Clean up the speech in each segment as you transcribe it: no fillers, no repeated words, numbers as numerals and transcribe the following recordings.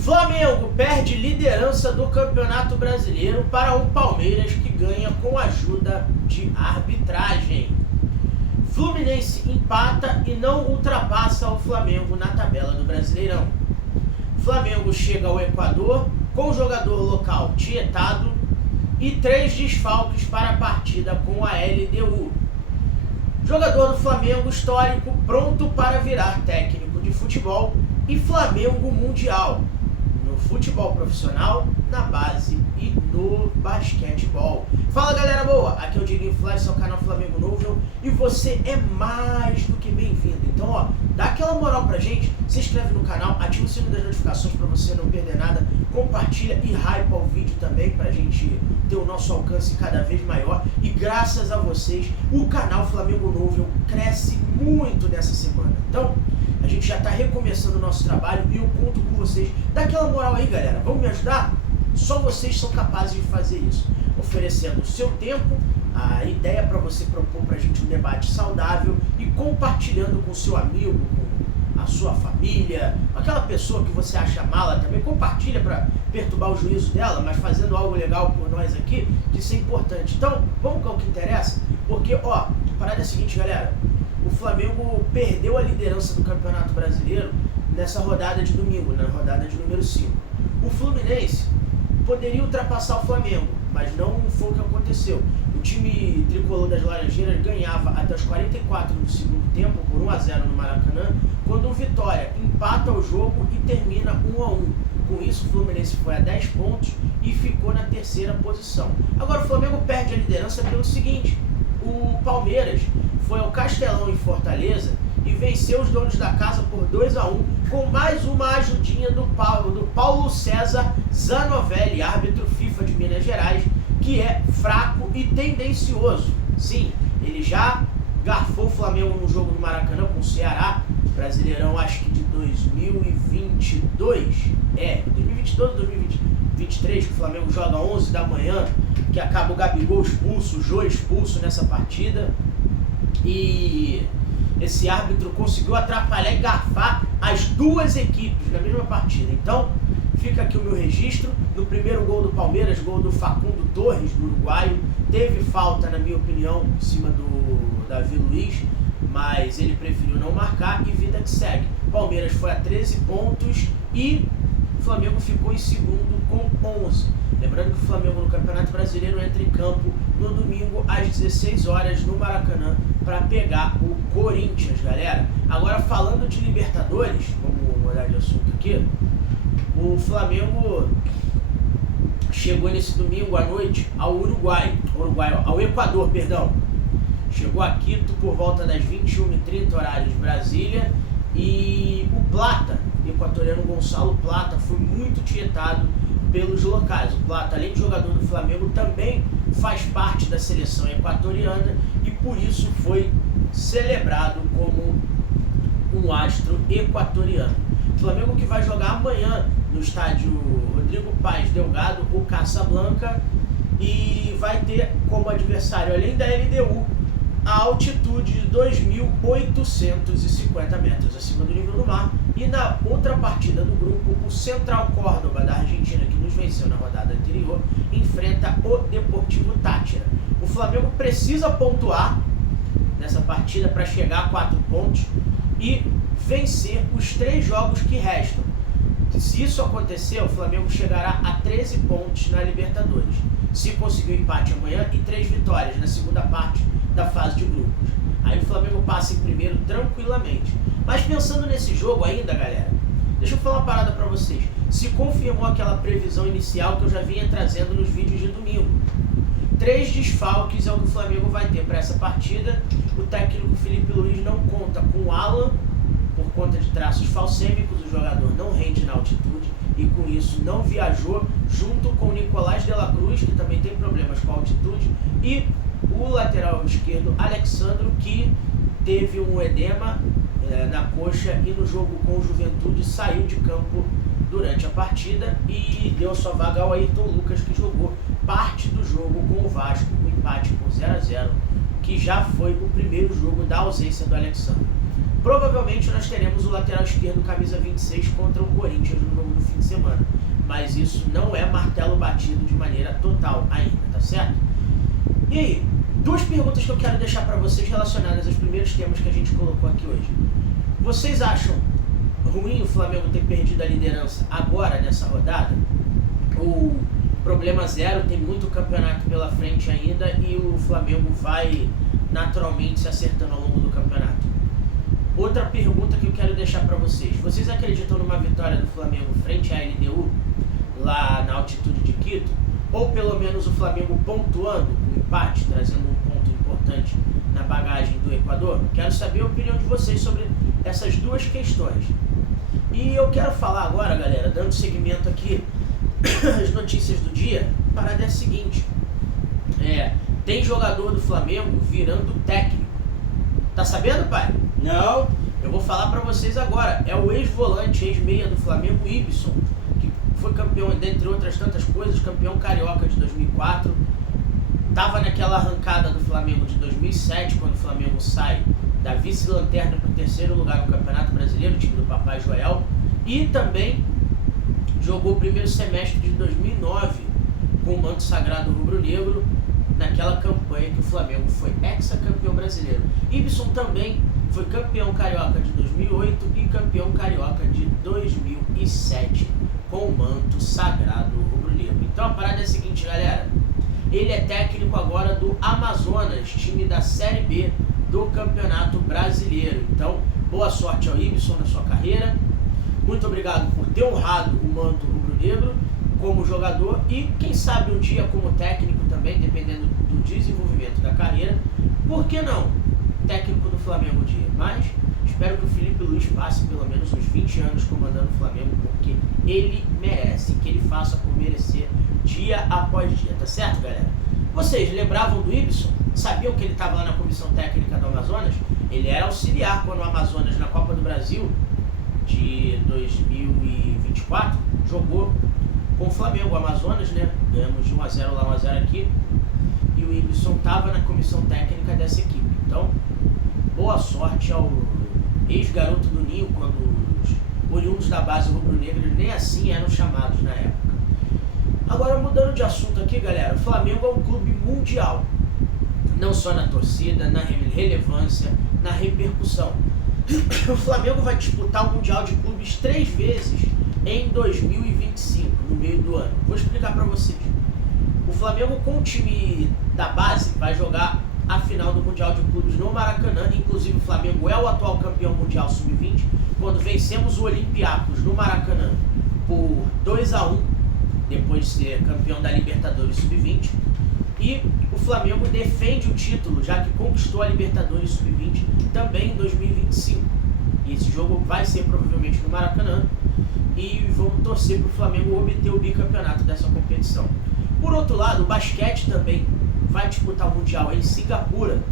Flamengo perde liderança do Campeonato Brasileiro para o Palmeiras, que ganha com ajuda de arbitragem. Fluminense empata e não ultrapassa o Flamengo na tabela do Brasileirão. Flamengo chega ao Equador com o jogador local tietado e 3 desfalques para a partida com a LDU. Jogador do Flamengo histórico pronto para virar técnico de futebol e Flamengo mundial. No futebol profissional, na base e no basquetebol. Fala galera boa, aqui é o Dieguinho Flash, seu canal Flamengo Novo, e você é mais do que bem-vindo. Então ó, dá aquela moral pra gente, se inscreve no canal, ativa o sino das notificações pra você não perder nada, compartilha e hypa o vídeo também pra gente ter o nosso alcance cada vez maior. E graças a vocês, o canal Flamengo Novo cresce muito nessa semana. Então, a gente já está recomeçando o nosso trabalho e eu conto com vocês. Dá aquela moral aí, galera. Vamos me ajudar? Só vocês são capazes de fazer isso. Oferecendo o seu tempo, a ideia para você propor para a gente um debate saudável e compartilhando com o seu amigo, com a sua família, aquela pessoa que você acha mala também. Compartilha para perturbar o juízo dela, mas fazendo algo legal por nós aqui, que isso é importante. Então, vamos com o que interessa? Porque, ó, a parada é a seguinte, galera. O Flamengo perdeu a liderança do Campeonato Brasileiro nessa rodada de domingo, na rodada de número 5. O Fluminense poderia ultrapassar o Flamengo, mas não foi o que aconteceu. O time tricolor das Laranjeiras ganhava até os 44 do segundo tempo por 1-0 no Maracanã, quando o Vitória empata o jogo e termina 1-1. Com isso, o Fluminense foi a 10 pontos e ficou na terceira posição. Agora o Flamengo perde a liderança pelo seguinte: o Palmeiras foi ao Castelão em Fortaleza e venceu os donos da casa por 2-1, com mais uma ajudinha do Paulo César Zanovelli, árbitro FIFA de Minas Gerais, que é fraco e tendencioso. Sim, ele já garfou o Flamengo no jogo do Maracanã com o Ceará, Brasileirão acho que de 2022, 2022 ou 2023, que o Flamengo joga 11 da manhã, que acaba o Gabigol expulso, o Jô expulso nessa partida. E esse árbitro conseguiu atrapalhar e garfar as duas equipes na mesma partida. Então, fica aqui o meu registro. No primeiro gol do Palmeiras, gol do Facundo Torres, do uruguaio, teve falta, na minha opinião, em cima do Davi Luiz, mas ele preferiu não marcar e vida que segue. Palmeiras foi a 13 pontos e o Flamengo ficou em segundo com 11. Lembrando que o Flamengo no Campeonato Brasileiro entra em campo no domingo às 16 horas no Maracanã para pegar o Corinthians, galera. Agora falando de Libertadores, vamos mudar de assunto aqui. O Flamengo chegou nesse domingo à noite ao ao Equador, perdão. Chegou a Quito por volta das 21h30, horário de Brasília, e o Plata, equatoriano Gonçalo Plata, foi muito tietado pelos locais. O Plata, além de jogador do Flamengo, também faz parte da seleção equatoriana e por isso foi celebrado como um astro equatoriano. O Flamengo que vai jogar amanhã no estádio Rodrigo Paz Delgado, o Casablanca, e vai ter como adversário, além da LDU, a altitude de 2.850 metros acima do nível do mar. E na outra partida do grupo, o Central Córdoba da Argentina, que nos venceu na rodada anterior, enfrenta o Deportivo Táchira. O Flamengo precisa pontuar nessa partida para chegar a 4 pontos e vencer os 3 jogos que restam. Se isso acontecer, o Flamengo chegará a 13 pontos na Libertadores, se conseguir o empate amanhã e 3 vitórias na segunda parte da fase de grupos. Aí o Flamengo passa em primeiro tranquilamente. Mas pensando nesse jogo ainda, galera, deixa eu falar uma parada pra vocês. Se confirmou aquela previsão inicial que eu já vinha trazendo nos vídeos de domingo. 3 desfalques é o que o Flamengo vai ter para essa partida. O técnico Felipe Luiz não conta com o Alan, por conta de traços falcêmicos. O jogador não rende na altitude e com isso não viajou, junto com o Nicolás de la Cruz, que também tem problemas com a altitude, e o lateral esquerdo Alexandro, que teve um edema na coxa e no jogo com o Juventude saiu de campo durante a partida e deu sua vaga ao Ayrton Lucas, que jogou parte do jogo com o Vasco, o empate por 0-0, que já foi o primeiro jogo da ausência do Alexandre. Provavelmente nós teremos o lateral esquerdo camisa 26 contra o Corinthians no jogo do fim de semana. mas isso não é martelo batido de maneira total ainda, tá certo? E aí, duas perguntas que eu quero deixar para vocês relacionadas aos primeiros temas que a gente colocou aqui hoje. Vocês acham ruim o Flamengo ter perdido a liderança agora, nessa rodada? O problema zero, tem muito campeonato pela frente ainda e o Flamengo vai naturalmente se acertando ao longo do campeonato. Outra pergunta que eu quero deixar para vocês. Vocês acreditam numa vitória do Flamengo frente à LDU, lá na altitude de Quito? Ou pelo menos o Flamengo pontuando um empate, trazendo um ponto importante na bagagem do Equador? Quero saber a opinião de vocês sobre essas duas questões. E eu quero falar agora, galera, dando seguimento aqui às notícias do dia, a parada é a seguinte. Tem jogador do Flamengo virando técnico. Tá sabendo, pai? Não. Eu vou falar pra vocês agora. É o ex-volante, ex-meia do Flamengo, Ibson, que foi campeão, dentre outras tantas coisas, campeão carioca de 2004. Tava naquela arrancada do Flamengo de 2007, quando o Flamengo sai da vice-lanterna para o terceiro lugar no Campeonato Brasileiro, time do Papai Joel. E também jogou o primeiro semestre de 2009 com o manto sagrado rubro-negro, naquela campanha que o Flamengo foi hexacampeão brasileiro. Ibson também foi campeão carioca de 2008 e campeão carioca de 2007 com o manto sagrado rubro-negro. Então a parada é a seguinte, galera. Ele é técnico agora do Amazonas, time da Série B do Campeonato Brasileiro. Então, boa sorte ao Ibson na sua carreira. Muito obrigado por ter honrado o manto rubro-negro como jogador e, quem sabe, um dia como técnico também, dependendo do desenvolvimento da carreira. Por que não? Técnico do Flamengo um dia. Mas espero que o Felipe Luiz passe pelo menos uns 20 anos comandando o Flamengo, porque ele merece, que ele faça por merecer dia após dia, tá certo, galera? Vocês lembravam do Ibson? Sabiam que ele estava lá na comissão técnica do Amazonas? Ele era auxiliar quando o Amazonas, na Copa do Brasil de 2024, jogou com o Flamengo, o Amazonas, né? Ganhamos de 1-0 lá, 1-0 aqui. E o Ibson estava na comissão técnica dessa equipe. Então, boa sorte ao ex-garoto do Ninho, quando os oriundos da base rubro-negra nem assim eram chamados na época. Agora, mudando de assunto aqui, galera, o Flamengo é um clube mundial. Não só na torcida, na relevância, na repercussão. O Flamengo vai disputar o Mundial de Clubes 3 vezes em 2025, no meio do ano. Vou explicar para vocês. O Flamengo, com o time da base, vai jogar a final do Mundial de Clubes no Maracanã. Inclusive, o Flamengo é o atual campeão mundial sub-20, quando vencemos o Olympiacos no Maracanã por 2-1, depois de ser campeão da Libertadores sub-20. E o Flamengo defende o título, já que conquistou a Libertadores sub-20 também em 2025. E esse jogo vai ser provavelmente no Maracanã. E vamos torcer para o Flamengo obter o bicampeonato dessa competição. Por outro lado, o basquete também vai disputar o Mundial em Singapura,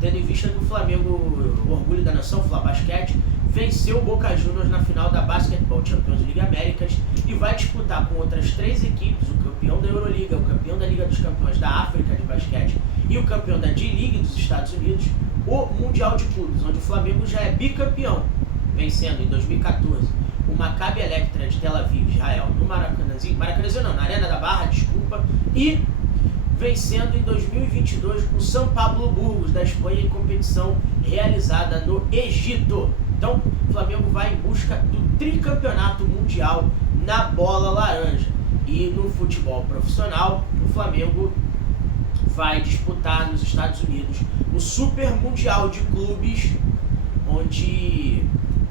tendo em vista que o Flamengo, o orgulho da nação, o Flabasquete, venceu o Boca Juniors na final da Basketball Champions League Américas e vai disputar com outras 3 equipes, o campeão da Euroliga, o campeão da Liga dos Campeões da África de basquete e o campeão da D-League dos Estados Unidos, o Mundial de Clubes, onde o Flamengo já é bicampeão, vencendo em 2014 o Maccabi Electra de Tel Aviv, Israel, no Maracanãzinho, na Arena da Barra, desculpa, e vencendo em 2022 o São Pablo Burgos da Espanha em competição realizada no Egito. Então, o Flamengo vai em busca do tricampeonato mundial na bola laranja. E no futebol profissional, o Flamengo vai disputar nos Estados Unidos o Super Mundial de Clubes, onde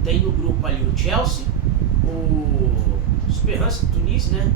tem no grupo ali o Chelsea, o Esperance de Tunis, né?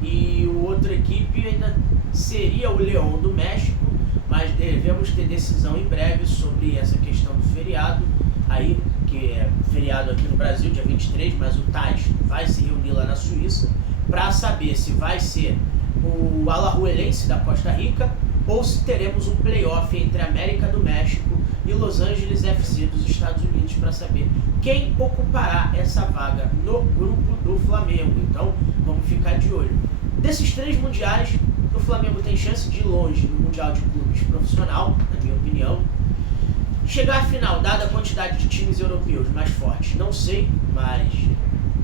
E o outra equipe ainda seria o León do México, mas devemos ter decisão em breve sobre essa questão do feriado, aí, que é feriado aqui no Brasil, dia 23, mas o TAS vai se reunir lá na Suíça para saber se vai ser o Alajuelense da Costa Rica ou se teremos um playoff entre América do México e Los Angeles FC dos Estados Unidos para saber quem ocupará essa vaga no grupo do Flamengo. Então, vamos ficar de olho. Desses 3 mundiais, o Flamengo tem chance de ir longe no Mundial de Clubes profissional, na minha opinião. Chegar à final, dada a quantidade de times europeus mais fortes, não sei, mas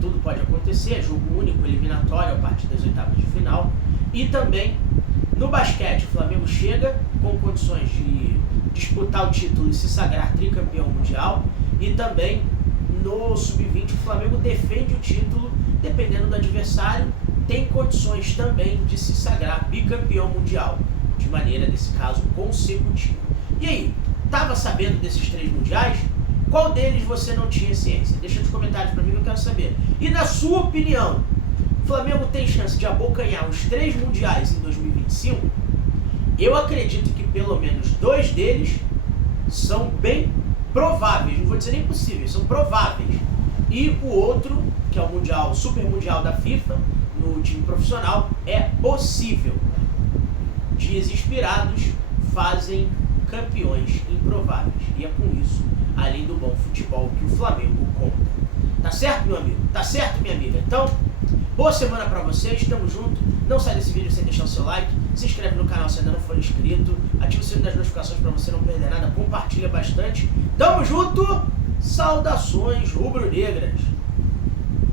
tudo pode acontecer, é jogo único, eliminatório a partir das oitavas de final. E também no basquete, o Flamengo chega com condições de disputar o título e se sagrar tricampeão mundial. E também no sub-20 o Flamengo defende o título, dependendo do adversário, tem condições também de se sagrar bicampeão mundial, de maneira, nesse caso, consecutiva. E aí, estava sabendo desses 3 mundiais? Qual deles você não tinha ciência? Deixa nos comentários para mim que eu quero saber. E na sua opinião, o Flamengo tem chance de abocanhar os 3 mundiais em 2025? Eu acredito que pelo menos 2 deles são bem prováveis, não vou dizer nem possíveis, são prováveis. E o outro, que é o Mundial, Super Mundial da FIFA, no time profissional, é possível. Dias inspirados fazem campeões improváveis. E é com isso, além do bom futebol, que o Flamengo conta. Tá certo, meu amigo? Tá certo, minha amiga? Então, boa semana pra vocês, tamo junto. Não sai desse vídeo sem deixar o seu like, se inscreve no canal se ainda não for inscrito, ativa o sininho das notificações pra você não perder nada, compartilha bastante. Tamo junto, saudações rubro-negras.